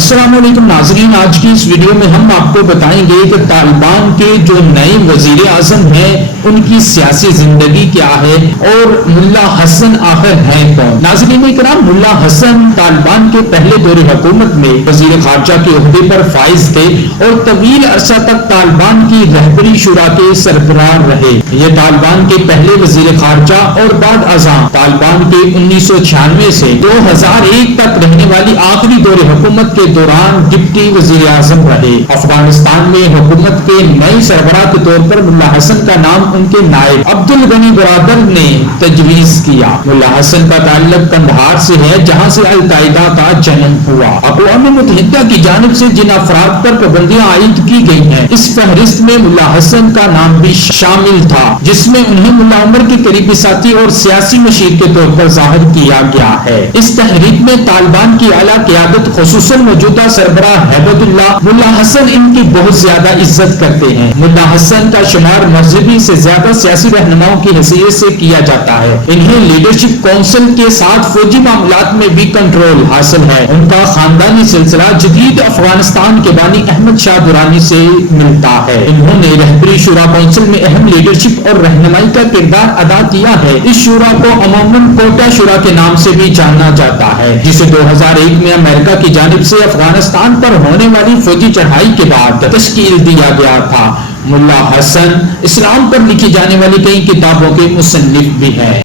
السلام علیکم ناظرین، آج کی اس ویڈیو میں ہم آپ کو بتائیں گے کہ طالبان کے جو نئے وزیر اعظم ہیں ان کی سیاسی زندگی کیا ہے اور ملا حسن آخر ہیں کون۔ ناظرین کرام، ملا حسن طالبان کے پہلے دور حکومت میں وزیر خارجہ کے عہدے پر فائز تھے اور طویل عرصہ تک طالبان کی رہبری شورا کے سربراہ رہے۔ یہ طالبان کے پہلے وزیر خارجہ اور بعد ازاں طالبان کے 1996 سے 2001 تک رہنے والی آخری دور حکومت کے دوران ڈپٹی وزیر اعظم رہے۔ افغانستان میں حکومت کے نئے سربراہ کے طور پر ملا حسن کا نام ان کے نائب عبدالغنی برادر نے تجویز کیا۔ ملا حسن کا تعلق قندھار سے ہے جہاں سے القاعدہ کا جنم ہوا۔ اقوام متحدہ کی جانب سے جن افراد پر پابندیاں عائد کی گئی ہیں اس فہرست میں ملا حسن کا نام بھی شامل تھا، جس میں انہیں ملا عمر کے قریبی ساتھی اور سیاسی مشیر کے طور پر ظاہر کیا گیا ہے۔ اس تحریک میں طالبان کی اعلیٰ قیادت خصوصاً موجودہ سربراہ ہیبت اللہ ملا حسن ان کی بہت زیادہ عزت کرتے ہیں۔ ملا حسن کا شمار مذہبی سے زیادہ سیاسی رہنماؤں کی حیثیت سے کیا جاتا ہے۔ انہیں لیڈرشپ کونسل کے ساتھ فوجی معاملات میں بھی کنٹرول حاصل ہے۔ ان کا خاندانی سلسلہ جدید افغانستان کے بانی احمد شاہ درانی سے ملتا ہے۔ انہوں نے رہبری شورا کونسل میں اہم لیڈرشپ اور رہنمائی کا کردار ادا کیا ہے۔ اس شورا کو عموماً کوٹا شورا کے نام سے بھی جانا جاتا ہے، جسے 2001 میں امریکہ کی جانب سے افغانستان پر ہونے والی فوجی چڑھائی کے بعد تشکیل دیا گیا تھا۔ ملا حسن اسلام پر لکھی جانے والی کئی کتابوں کے مصنف بھی ہیں۔